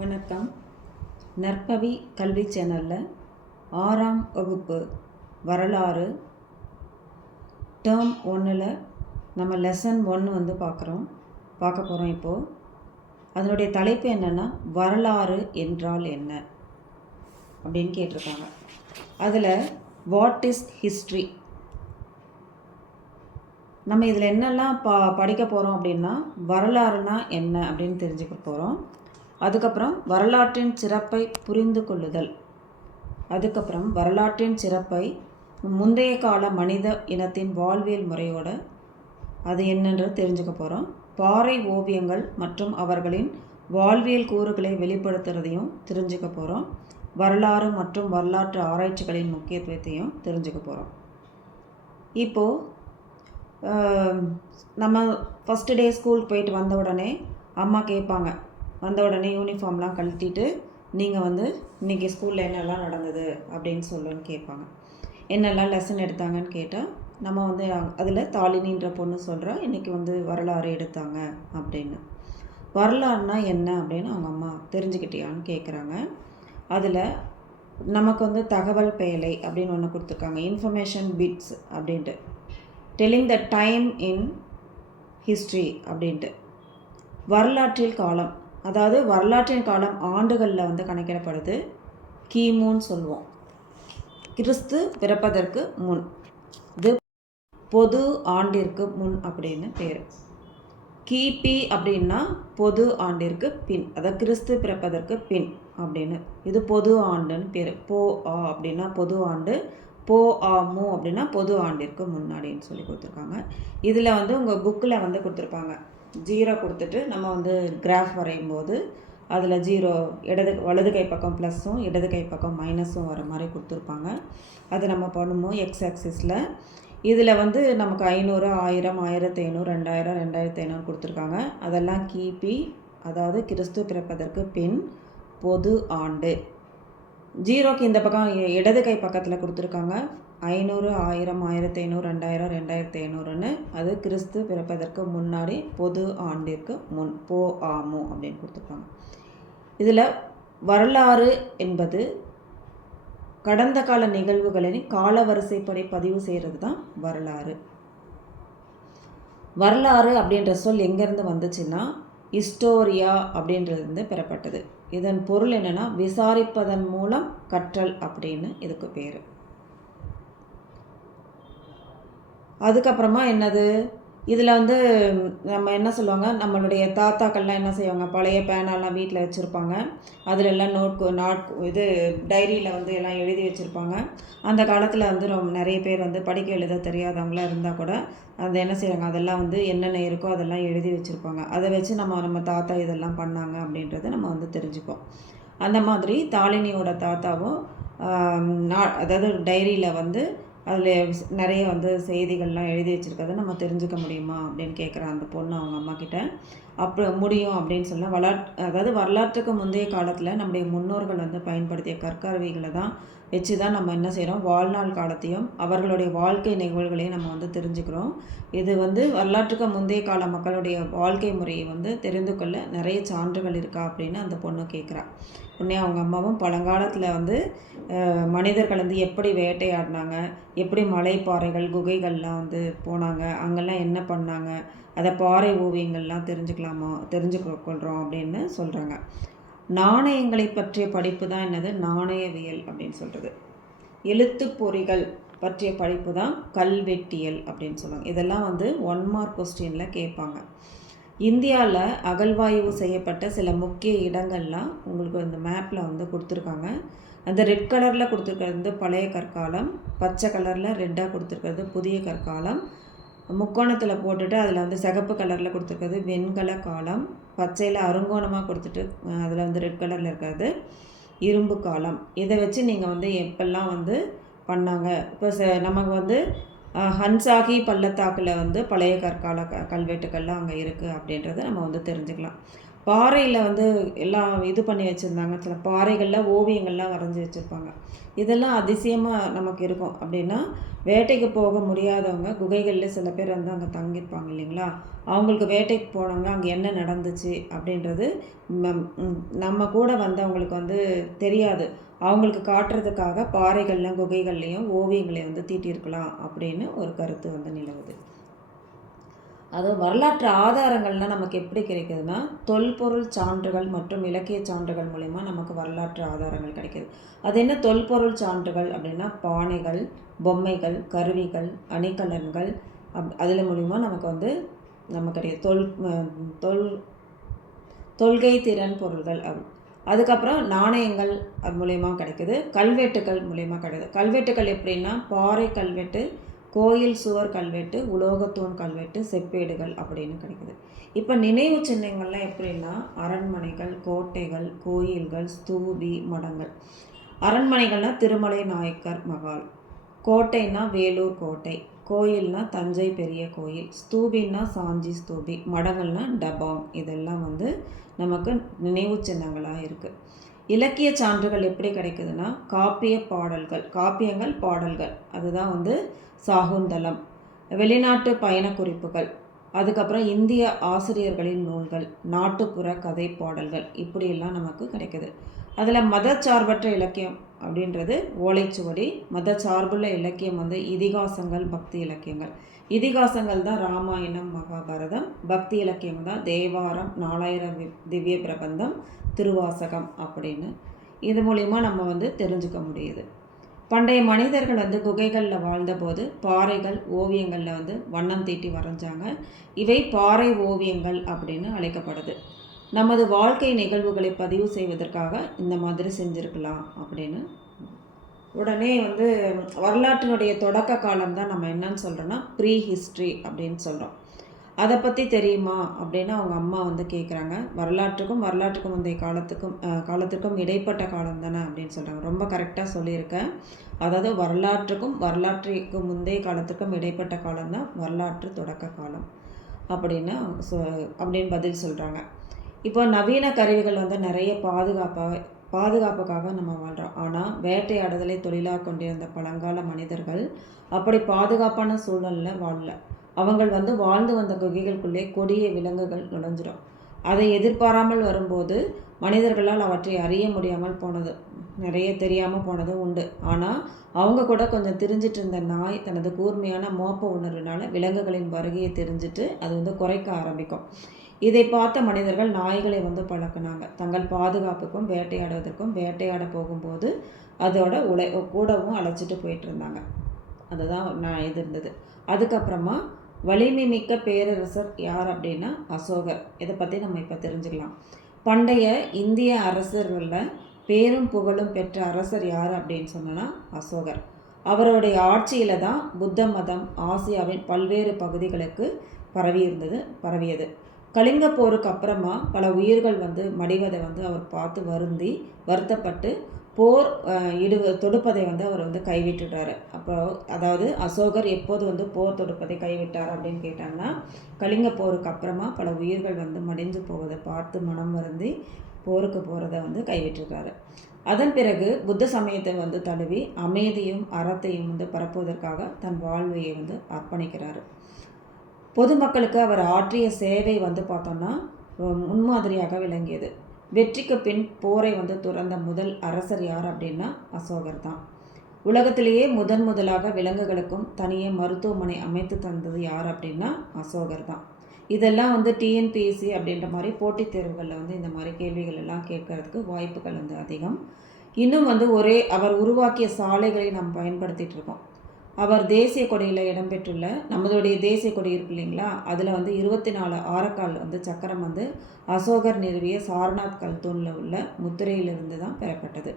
வணக்கம். நற்பவி கல்வி சேனலில் 6ஆம் வகுப்பு வரலாறு டேர்ம் 1ல் நம்ம லெசன் 1 பார்க்க போகிறோம். இப்போது அதனுடைய தலைப்பு என்னென்னா வரலாறு என்றால் என்ன அப்படின்னு கேட்டிருக்காங்க. அதில் வாட் இஸ் ஹிஸ்ட்ரி, நம்ம இதில் என்னெல்லாம் படிக்க போகிறோம் அப்படின்னா வரலாறுனா என்ன அப்படின்னு தெரிஞ்சுக்க போகிறோம். அதுக்கப்புறம் வரலாற்றின் சிறப்பை புரிந்து கொள்ளுதல், அதுக்கப்புறம் வரலாற்றின் சிறப்பை முந்தைய கால மனித இனத்தின் வாழ்வியல் முறையோட அது என்னன்றது தெரிஞ்சுக்க போகிறோம். பாறை ஓவியங்கள் மற்றும் அவர்களின் வாழ்வியல் கூறுகளை வெளிப்படுத்துறதையும் தெரிஞ்சுக்க போகிறோம். வரலாறு மற்றும் வரலாற்று ஆராய்ச்சிகளின் முக்கியத்துவத்தையும் தெரிஞ்சுக்க போகிறோம். இப்போது நம்ம ஃபஸ்ட்டு டே ஸ்கூலுக்கு போயிட்டு வந்த உடனே அம்மா கேட்பாங்க, வந்த உடனே யூனிஃபார்ம்லாம் கழட்டிட்டு நீங்கள் இன்றைக்கி ஸ்கூலில் என்னெல்லாம் நடந்தது அப்படின்னு சொல்லுன்னு கேட்பாங்க. என்னெல்லாம் லெசன் எடுத்தாங்கன்னு கேட்டால் நம்ம அதில் தாளினின்ற பொண்ணு சொல்கிறா இன்றைக்கி வரலாறு எடுத்தாங்க அப்படின்னு. வரலாறுனா என்ன அப்படின்னு அவங்க அம்மா தெரிஞ்சுக்கிட்டியான்னு கேட்குறாங்க. அதில் நமக்கு தகவல் பேழை அப்படின்னு ஒன்று கொடுத்துருக்காங்க, இன்ஃபர்மேஷன் பிட்ஸ் அப்படின்ட்டு, telling the time in history அப்படின்ட்டு. வரலாற்றில் காலம், அதாவது வரலாற்றின் காலம் ஆண்டுகளில் கணக்கிடப்படுது. கிமுன்னு சொல்லுவோம், கிறிஸ்து பிறப்பதற்கு முன். இது பொது ஆண்டிற்கு முன் அப்படின்னு பேர். கிபி அப்படின்னா பொது ஆண்டிற்கு பின், அதாவது கிறிஸ்து பிறப்பதற்கு பின் அப்படின்னு. இது பொது ஆண்டுன்னு பேர். போ ஆ அப்படின்னா பொது ஆண்டு, போ ஆ மு அப்படின்னா பொது ஆண்டிற்கு முன்னாடின்னு சொல்லி கொடுத்துருக்காங்க. இதில் உங்கள் புக்கில் கொடுத்துருப்பாங்க, 0 கொடுத்துட்டு நம்ம கிராஃப் வரையும் போது அதில் 0 வலது கை பக்கம் ப்ளஸ்ஸும் இடது கை பக்கம் மைனஸும் வர மாதிரி கொடுத்துருப்பாங்க. அது நம்ம பண்ணும்போது எக்ஸ் ஆக்சிஸில். இதில் நமக்கு 500, 1000, 1500, 2000, 2500 கொடுத்துருக்காங்க. அதெல்லாம் கிபி, அதாவது கிறிஸ்து பிறப்பதற்கு பின் பொது ஆண்டு. 0க்கு இந்த பக்கம் இடது கை பக்கத்தில் கொடுத்துருக்காங்க 500, 1000, 1500, 2000, 2500ன்னு. அது கிறிஸ்து பிறப்பதற்கு முன்னாடி பொது ஆண்டிற்கு முன், போ ஆ மு அப்படின்னு கொடுத்துருக்காங்க. இதில் வரலாறு என்பது கடந்த கால நிகழ்வுகளின் கால வரிசைப்படி பதிவு செய்கிறது தான் வரலாறு. வரலாறு அப்படின்ற சொல் எங்கேருந்து வந்துச்சுன்னா ஹிஸ்டோரியா அப்படின்றது பெறப்பட்டது. இதன் பொருள் என்னென்னா விசாரிப்பதன் மூலம் கற்றல் அப்படின்னு இதுக்கு பேர். அதுக்கப்புறமா என்னது, இதில் நம்ம என்ன சொல்லுவாங்க, நம்மளுடைய தாத்தாக்கள்லாம் என்ன செய்வாங்க, பழைய பேனாலாம் வீட்டில் வச்சுருப்பாங்க. அதில் எல்லாம் இது டைரியில் எல்லாம் எழுதி வச்சுருப்பாங்க. அந்த காலத்தில் ரொம்ப நிறைய பேர் படிக்க எழுத தெரியாதவங்களாம் இருந்தால் கூட என்ன செய்வாங்க, அதெல்லாம் என்னென்ன இருக்கோ அதெல்லாம் எழுதி வச்சுருப்பாங்க. அதை வச்சு நம்ம தாத்தா இதெல்லாம் பண்ணாங்க அப்படின்றத நம்ம தெரிஞ்சுப்போம். அந்த மாதிரி தாளினியோட தாத்தாவும் அதாவது டைரியில் அதில் நிறைய செய்திகள்லாம் எழுதி வச்சுருக்கதை நம்ம தெரிஞ்சுக்க முடியுமா அப்படின்னு கேட்குற அந்த பொண்ணு அவங்க அம்மா கிட்ட. அப்புறம் முடியும் அப்படின்னு சொன்னால் அதாவது வரலாற்றுக்கு முந்தைய காலத்தில் நம்முடைய முன்னோர்கள் பயன்படுத்திய கற்கருவிகளை தான் வச்சு தான் நம்ம என்ன செய்கிறோம், வாழ்நாள் காலத்தையும் அவர்களுடைய வாழ்க்கை நிகழ்வுகளையும் நம்ம தெரிஞ்சுக்கிறோம். இது வரலாற்றுக்கு முந்தைய கால மக்களுடைய வாழ்க்கை முறையை தெரிந்து கொள்ள நிறைய சான்றுகள் இருக்கா அப்படின்னு அந்த பொண்ணு கேட்குறா. உடனே அவங்க அம்மாவும் பழங்காலத்தில் மனிதர்கள் எப்படி வேட்டையாடினாங்க, எப்படி மலைப்பாறைகள் குகைகள்லாம் போனாங்க, அங்கெல்லாம் என்ன பண்ணாங்க, அதை பாறை ஓவியங்கள்லாம் தெரிஞ்சுக்கொள்கிறோம் அப்படின்னு சொல்கிறாங்க. நாணயங்களை பற்றிய படிப்பு தான் என்னது, நாணயவியல் அப்படின்னு சொல்கிறது. எழுத்து பொறிகள் பற்றிய படிப்பு தான் கல்வெட்டியல் அப்படின்னு சொல்லுவாங்க. இதெல்லாம் 1 மார்க் கொஸ்டினில் கேட்பாங்க. இந்தியாவில் அகழ்வாய்வு செய்யப்பட்ட சில முக்கிய இடங்கள்லாம் உங்களுக்கு இந்த மேப்பில் கொடுத்துருக்காங்க. அந்த ரெட் கலரில் கொடுத்துருக்கிறது பழைய கற்காலம், பச்சை கலரில் ரெட்டாக கொடுத்துருக்கிறது புதிய கற்காலம், முக்கோணத்தில் போட்டுட்டு அதில் சிகப்பு கலரில் கொடுத்துருக்கிறது வெண்கல காலம், பச்சையில் அருங்கோணமாக கொடுத்துட்டு அதில் ரெட் கலரில் இருக்கிறது இரும்பு காலம். இதை வச்சு நீங்கள் எப்பெல்லாம் பண்ணாங்க, இப்போ நமக்கு ஹன்சாகி பள்ளத்தாக்கில் பழைய கற்கால கல்வெட்டுக்கள்லாம் அங்கே இருக்குது அப்படின்றத நம்ம தெரிஞ்சுக்கலாம். பாறையில் வந்து எல்லாம் இது பண்ணி வச்சுருந்தாங்க. சில பாறைகளில் ஓவியங்கள்லாம் வரைஞ்சி வச்சுருப்பாங்க. இதெல்லாம் அதிசயமாக நமக்கு இருக்கும். அப்படின்னா வேட்டைக்கு போக முடியாதவங்க குகைகளில் சில பேர் வந்து அங்கே தங்கியிருப்பாங்க இல்லைங்களா? அவங்களுக்கு வேட்டைக்கு போனவங்க அங்கே என்ன நடந்துச்சு அப்படின்றது நம்ம கூட வந்தவங்களுக்கு வந்து தெரியாது. அவங்களுக்கு காட்டுறதுக்காக பாறைகள்லையும் குகைகள்லேயும் ஓவியங்களை வந்து தீட்டியிருக்கலாம் அப்படின்னு ஒரு கருத்து வந்து நிலவுது. அது வரலாற்று ஆதாரங்கள்லாம் நமக்கு எப்படி கிடைக்குதுன்னா, தொல்பொருள் சான்றுகள் மற்றும் இலக்கிய சான்றுகள் மூலிமா நமக்கு வரலாற்று ஆதாரங்கள் கிடைக்கிது. அது என்ன தொல்பொருள் சான்றுகள் அப்படின்னா, பானைகள், பொம்மைகள், கருவிகள், அணிகலன்கள் அதில் மூலிமா நமக்கு வந்து கிடைக்குது. தொல் தொல்கை திறன் பொருள்கள் அதுக்கப்புறம் நாணயங்கள் அது மூலயமா கிடைக்குது. கல்வெட்டுக்கள் மூலயமா கிடைக்குது. கல்வெட்டுக்கள் எப்படின்னா, பாறை கல்வெட்டு, கோயில் சுவர் கல்வெட்டு, உலோகத்தூண் கல்வெட்டு, செப்பேடுகள் அப்படின்னு கிடைக்குது. இப்போ நினைவு சின்னங்கள்லாம் எப்படின்னா, அரண்மனைகள், கோட்டைகள், கோயில்கள், ஸ்தூபி, மடங்கள். அரண்மனைகள்னால் திருமலை நாயக்கர் மகால், கோட்டைன்னா வேலூர் கோட்டை, கோயில்னா தஞ்சை பெரிய கோயில், ஸ்தூபின்னா சாஞ்சி ஸ்தூபி, மடங்கள்னா டபாங். இதெல்லாம் வந்து நமக்கு நினைவு சின்னங்களாக இருக்குது. இலக்கிய சான்றுகள் எப்படி கிடைக்குதுன்னா, காப்பிய பாடல்கள், காப்பியங்கள், பாடல்கள், அதுதான் வந்து சாகுந்தலம், வெளிநாட்டு பயண குறிப்புகள், அதுக்கப்புறம் இந்திய ஆசிரியர்களின் நூல்கள், நாட்டுப்புற கதை பாடல்கள், இப்படியெல்லாம் நமக்கு கிடைக்குது. அதில் மதச்சார்பற்ற இலக்கியம் அப்படின்றது ஓலைச்சுவடி. மதச்சார்புள்ள இலக்கியம் வந்து இதிகாசங்கள், பக்தி இலக்கியங்கள். இதிகாசங்கள் தான் ராமாயணம், மகாபாரதம். பக்தி இலக்கியம் தான் தேவாரம், 4000 திவ்ய பிரபந்தம், திருவாசகம் அப்படின்னு. இது மூலிமா நம்ம வந்து தெரிஞ்சுக்க முடியுது. பண்டைய மனிதர்கள் வந்து குகைகளில் வாழ்ந்தபோது பாறைகள், ஓவியங்களில் வந்து வண்ணம் தீட்டி வரைஞ்சாங்க. இவை பாறை ஓவியங்கள் அப்படின்னு அழைக்கப்படுது. நமது வாழ்க்கை நிகழ்வுகளை பதிவு செய்வதற்காக இந்த மாதிரி செஞ்சுருக்கலாம் அப்படின்னு. உடனே வந்து வரலாற்றினுடைய தொடக்க காலம் தான் நம்ம என்னன்னு சொல்கிறோன்னா ப்ரீ ஹிஸ்ட்ரி அப்படின்னு சொல்கிறோம். அதை பற்றி தெரியுமா அப்படின்னு அவங்க அம்மா வந்து கேட்குறாங்க. வரலாற்றுக்கும் முந்தைய காலத்துக்கும் இடைப்பட்ட காலம் தானே அப்படின்னு சொல்கிறாங்க. ரொம்ப கரெக்டாக சொல்லியிருக்கேன். அதாவது வரலாற்றுக்கு முந்தைய காலத்துக்கும் இடைப்பட்ட காலம் தான் வரலாற்று தொடக்க காலம் அப்படின்னு அப்படின்னு பதில் சொல்கிறாங்க. இப்போ நவீன கருவிகள் வந்து நிறைய பாதுகாப்புக்காக நம்ம வாழ்கிறோம். ஆனால் வேட்டையாடுதலை தொழிலாக கொண்டிருந்த பழங்கால மனிதர்கள் அப்படி பாதுகாப்பான சூழலில் வாழல. அவங்கள் வந்து வாழ்ந்து வந்த குகைகளுக்குள்ளே கொடிய விலங்குகள் நுழைஞ்சிடும். அதை எதிர்பாராமல் வரும்போது மனிதர்களால் அவற்றை அறிய முடியாமல் போனது, நிறைய தெரியாமல் போனதும் உண்டு. ஆனால் அவங்க கூட கொஞ்சம் தெரிஞ்சிட்டு இருந்த நாய் தனது கூர்மையான மோப்ப உணர்வினால விலங்குகளின் வருகையை தெரிஞ்சுட்டு அது வந்து குறைக்க ஆரம்பிக்கும். இதை பார்த்த மனிதர்கள் நாய்களை வந்து பழக்கினாங்க. தங்கள் பாதுகாப்புக்கும் வேட்டையாடுவதற்கும் வேட்டையாட போகும்போது அதோட கூடவும் அழைச்சிட்டு போயிட்டு இருந்தாங்க. அதுதான் இது இருந்தது. அதுக்கப்புறமா வலிமை மிக்க பேரரசர் யார் அப்படின்னா அசோகர். இதை பற்றி நம்ம இப்போ தெரிஞ்சுக்கலாம். பண்டைய இந்திய அரசர்களில் பேரும் புகழும் பெற்ற அரசர் யார் அப்படின்னு சொன்னோன்னா அசோகர். அவருடைய ஆட்சியில் தான் புத்த மதம் ஆசியாவின் பல்வேறு பகுதிகளுக்கு பரவியது. கலிங்க போருக்கு அப்புறமா பல உயிர்கள் வந்து மடிவதை வந்து அவர் பார்த்து வருத்தப்பட்டு போர் தொடுப்பதை வந்து அவர் வந்து கைவிட்டுட்டார். அப்போ அதாவது அசோகர் எப்போது வந்து போர் தொடுப்பதை கைவிட்டார் அப்படின்னு கேட்டாங்கன்னா, கலிங்க போருக்கு அப்புறமா பல உயிர்கள் வந்து மடிஞ்சு போவதை பார்த்து மனம் வருந்தி போருக்கு போகிறத வந்து கைவிட்டுட்டார். அதன் பிறகு புத்த சமயத்தை வந்து தழுவி அமைதியும் அறத்தையும் வந்து பரப்புவதற்காக தன் வாழ்வையை வந்து அர்ப்பணிக்கிறார். பொதுமக்களுக்கு அவர் ஆற்றிய சேவை வந்து பார்த்தோம்னா முன்மாதிரியாக விளங்கியது. வெற்றிக்கு பின் போரை வந்து துறந்த முதல் அரசர் யார் அப்படின்னா அசோகர் தான். உலகத்திலேயே முதலாக விலங்குகளுக்கும் தனியே மருத்துவமனை அமைத்து தந்தது யார் அப்படின்னா அசோகர் தான். இதெல்லாம் வந்து டிஎன்பிஎஸ்சி அப்படின்ற மாதிரி போட்டித் தேர்வுகளில் வந்து இந்த மாதிரி கேள்விகள் எல்லாம் கேட்கறதுக்கு வாய்ப்புகள் வந்து அதிகம். இன்னும் வந்து அவர் உருவாக்கிய சாலைகளை நாம் பயன்படுத்திகிட்டு இருக்கோம். அவர் தேசிய கொடியில் இடம்பெற்றுள்ள நம்மளுடைய தேசிய கொடி இருக்கு இல்லைங்களா, அதில் வந்து 24 ஆரக்கால் வந்து சக்கரம் வந்து அசோகர் நிறுவிய சாரநாத் கல் தூணில் உள்ள முத்திரையிலிருந்து தான் பெறப்பட்டது.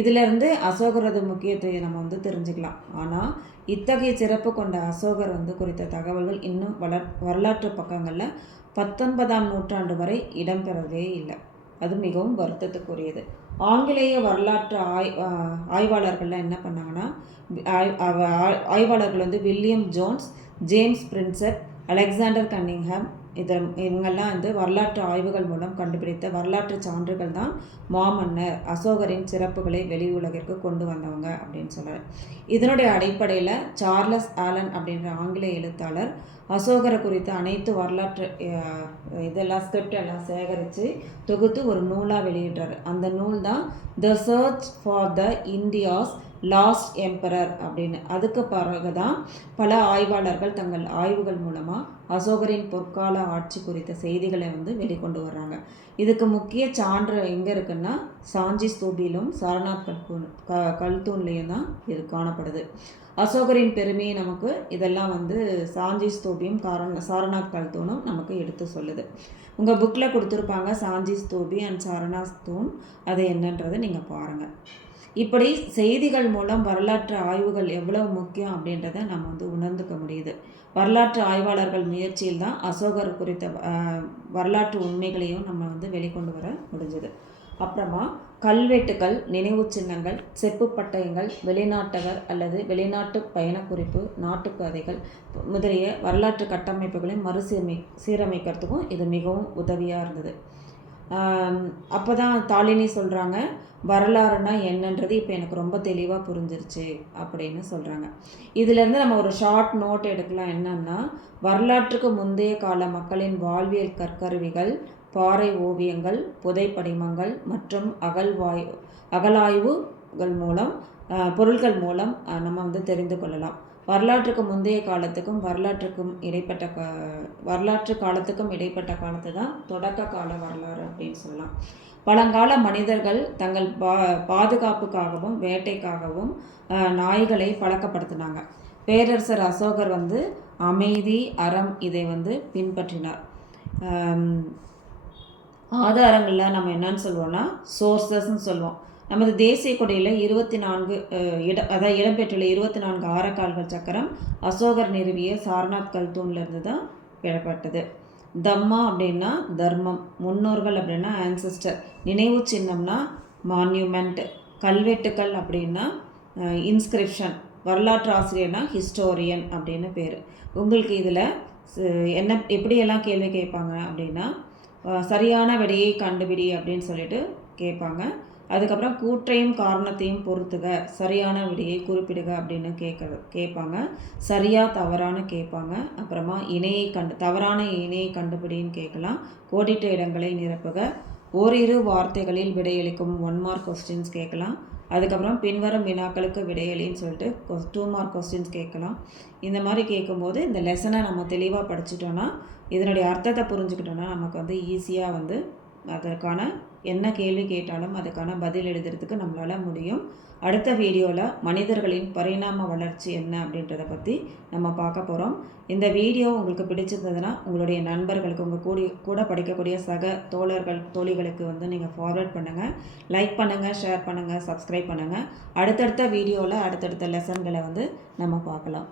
இதிலிருந்து அசோகரது முக்கியத்துவத்தை நம்ம வந்து தெரிஞ்சுக்கலாம். ஆனால் இத்தகைய சிறப்பு கொண்ட அசோகர் வந்து குறித்த தகவல்கள் இன்னும் வரலாற்று பக்கங்களில் 19ஆம் நூற்றாண்டு வரை இடம்பெறவே இல்லை. அது மிகவும் வருத்தத்துக்குரியது. ஆங்கிலேய வரலாற்று ஆய்வாளர்கள்லாம் என்ன பண்ணாங்கன்னா, ஆய்வாளர்கள் வந்து William Jones, James Prinsep, Alexander Cunningham, இவங்கெல்லாம் வந்து வரலாற்று ஆய்வுகள் மூலம் கண்டுபிடித்த வரலாற்று சான்றுகள் தான் மாமன்னர் அசோகரின் சிறப்புகளை வெளி உலகிற்கு கொண்டு வந்தவங்க அப்படின்னு சொல்கிறார். இதனுடைய அடிப்படையில் சார்லஸ் ஆலன் அப்படின்ற ஆங்கில எழுத்தாளர் அசோகரை குறித்த அனைத்து வரலாற்று இதெல்லாம் ஸ்கிரிப்ட் எல்லாம் சேகரித்து தொகுத்து ஒரு நூலாக வெளியிடுறாரு. அந்த நூல் தான் the church for the India's last emperor அப்படின்னு. அதுக்கு பிறகு தான் பல ஆய்வாளர்கள் தங்கள் ஆய்வுகள் மூலமாக அசோகரின் பொற்கால ஆட்சி குறித்த செய்திகளை வந்து வெளிக்கொண்டு வர்றாங்க. இதுக்கு முக்கிய சான்று எங்கே இருக்குன்னா சாஞ்சி ஸ்தூபிலும் சாரநாத் கல்தூன்லேயும் தான் இது காணப்படுது. அசோகரின் பெருமையை நமக்கு இதெல்லாம் வந்து சாஞ்சி ஸ்தூபியும் சாரநாத் கல்தூனும் நமக்கு எடுத்து சொல்லுது. உங்கள் புக்கில் கொடுத்துருப்பாங்க சாஞ்சி ஸ்தூபி அண்ட் சாரநாத் தூன், அது என்னன்றதை நீங்கள் பாருங்கள். இப்படி செய்திகள் மூலம் வரலாற்று ஆய்வுகள் எவ்வளவு முக்கியம் அப்படின்றத நம்ம வந்து உணர்ந்துக்க முடியுது. வரலாற்று ஆய்வாளர்கள் முயற்சியில் தான் அசோகர் குறித்த வரலாற்று உண்மைகளையும் நம்ம வந்து வெளிக்கொண்டு வர முடிஞ்சது. அப்புறமா கல்வெட்டுக்கள், நினைவு சின்னங்கள், செப்பு பட்டயங்கள், வெளிநாட்டவர் அல்லது வெளிநாட்டு பயணக்குறிப்பு, நாட்டுக்கதைகள் முதலிய வரலாற்று கட்டமைப்புகளையும் சீரமைக்கிறதுக்கும் இது மிகவும் உதவியாக இருந்தது. அப்போ தான் தாளினி சொல்கிறாங்க, வரலாறுனா என்னன்றது இப்போ எனக்கு ரொம்ப தெளிவாக புரிஞ்சிருச்சு அப்படின்னு சொல்கிறாங்க. இதிலேருந்து நம்ம ஒரு ஷார்ட் நோட் எடுக்கலாம். என்னன்னா, வரலாற்றுக்கு முந்தைய கால மக்களின் வாழ்வியல் கற்கருவிகள், பாறை ஓவியங்கள், புதைப்படிமங்கள் மற்றும் அகலாய்வுகள் மூலம் பொருட்கள் மூலம் நம்ம வந்து தெரிந்து கொள்ளலாம். வரலாற்றுக்கு முந்தைய காலத்துக்கும் வரலாற்று காலத்துக்கும் இடைப்பட்ட காலத்தை தான் தொடக்க கால வரலாறு அப்படின்னு சொல்லலாம். பழங்கால மனிதர்கள் தங்கள் பாதுகாப்புக்காகவும் வேட்டைக்காகவும் நாய்களை பழக்கப்படுத்தினாங்க. பேரரசர் அசோகர் வந்து அமைதி, அறம் இதை வந்து பின்பற்றினார். ஆதாரங்களில் நம்ம என்னன்னு சொல்லுவோம்னா சோர்சஸ்ன்னு சொல்லுவோம். நமது தேசிய கொடியில் 24 இடம்பெற்றுள்ள 24 ஆரக்கால்கள் சக்கரம் அசோகர் நிறுவிய சாரநாத் கல்தூன்லேருந்து தான் பெறப்பட்டது. தம்மா அப்படின்னா தர்மம், முன்னோர்கள் அப்படின்னா ஆன்செஸ்டர், நினைவு சின்னம்னா மான்யூமெண்ட், கல்வெட்டுக்கள் அப்படின்னா இன்ஸ்கிரிப்ஷன், வரலாற்று ஆசிரியர்னா ஹிஸ்டோரியன் அப்படின்னு பேர். உங்களுக்கு இதில் எப்படியெல்லாம் கேள்வி கேட்பாங்க அப்படின்னா, சரியான விடையை கண்டுபிடி அப்படின்னு சொல்லிட்டு கேட்பாங்க. அதுக்கப்புறம் கூற்றையும் காரணத்தையும் பொறுத்துக, சரியான விடையை குறிப்பிடுக அப்படின்னு கேட்பாங்க. சரியாக தவறான கேட்பாங்க. அப்புறமா தவறான இணையை கண்டுபிடின்னு கேட்கலாம். கோடிட்ட இடங்களை நிரப்புக, ஓரிரு வார்த்தைகளில் விடையளிக்கும் 1 மார்க் கொஸ்டின்ஸ் கேட்கலாம். அதுக்கப்புறம் பின்வரும் வினாக்களுக்கு விடையளின்னு சொல்லிட்டு 2 மார்க் கொஸ்டின்ஸ் கேட்கலாம். இந்த மாதிரி கேட்கும்போது இந்த லெசனை நம்ம தெளிவாக படிச்சிட்டோன்னா, இதனுடைய அர்த்தத்தை புரிஞ்சுக்கிட்டோன்னா நமக்கு வந்து ஈஸியாக வந்து அதற்கான என்ன கேள்வி கேட்டாலும் அதுக்கான பதில் எழுதுறதுக்கு நம்மளால் முடியும். அடுத்த வீடியோவில் மனிதர்களின் பரிணாம வளர்ச்சி என்ன அப்படின்றத பற்றி நம்ம பார்க்க போகிறோம். இந்த வீடியோ உங்களுக்கு பிடிச்சிருந்ததுன்னா உங்களுடைய நண்பர்களுக்கு, உங்கள் கூட படிக்கக்கூடிய சக தோழிகளுக்கு வந்து நீங்கள் ஃபார்வர்ட் பண்ணுங்கள். லைக் பண்ணுங்கள், ஷேர் பண்ணுங்கள், சப்ஸ்கிரைப் பண்ணுங்கள். அடுத்தடுத்த வீடியோவில் அடுத்தடுத்த லெசன்களை வந்து நம்ம பார்க்கலாம்.